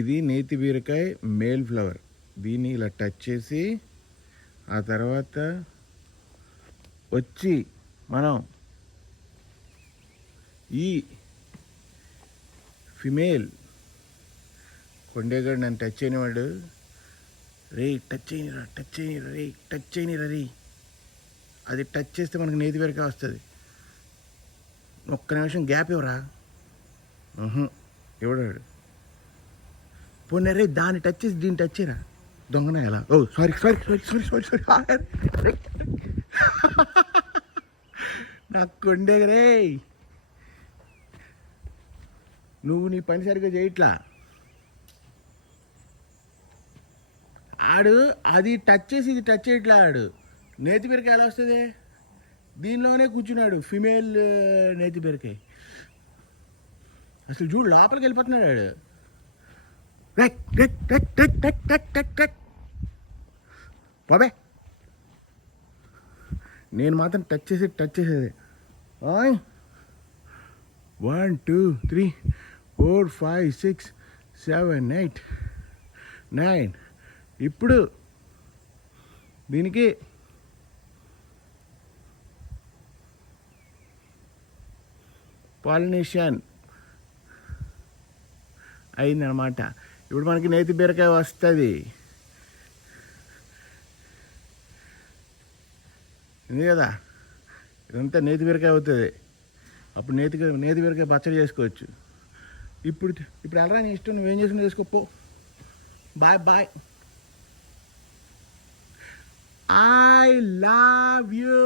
ఇది నేతి బీరకాయ మేల్ ఫ్లవర్. దీన్ని ఇలా టచ్ చేసి ఆ తర్వాత వచ్చి మనం ఈ ఫిమేల్ కొండేగాడు నన్ను టచ్ చేయనివాడు, రే టచ్ చేయనిరా టచ్ చేయనిరా రే టచ్ చేయనిరా రే, అది టచ్ చేస్తే మనకు నేతి బీరకాయ వస్తుంది. ఒక్క నిమిషం గ్యాప్ ఇవ్వరా. ఇవ్వడాడు. పోనీ రే దాన్ని టచ్ చేసి దీన్ని టచ్ చేయరా, దొంగన ఎలా. Oh sorry sorry sorry sorry sorry sorry నాకు కొండే రే, నువ్వు నీ పని సరిగ్గా చేయట్లా. ఆడు అది టచ్ చేసి ఇది టచ్ చేయట్లా. ఆడు నేతి బీరకాయ ఎలా వస్తుంది, దీనిలోనే కూర్చున్నాడు ఫిమేల్ నేతి బీరకాయ. అసలు చూడు లోపలికి వెళ్ళిపోతున్నాడు ఆడు. బాబే నేను మాత్రం టచ్ చేసేది 1 2 3 4 5 6 7 8 9. ఇప్పుడు దీనికి పాలినేషన్ అయిందనమాట. ఇప్పుడు మనకి నేతి బీరకాయ వస్తుంది. ఉంది కదా, ఇదంతా నేతి బీరకాయ అవుతుంది. అప్పుడు నేతి బీరకాయ పచ్చడి చేసుకోవచ్చు. ఇప్పుడు వెళ్ళరా, నీ ఇష్టం, నువ్వేం చేసుకుని చేసుకోపో. Bye bye. I love you.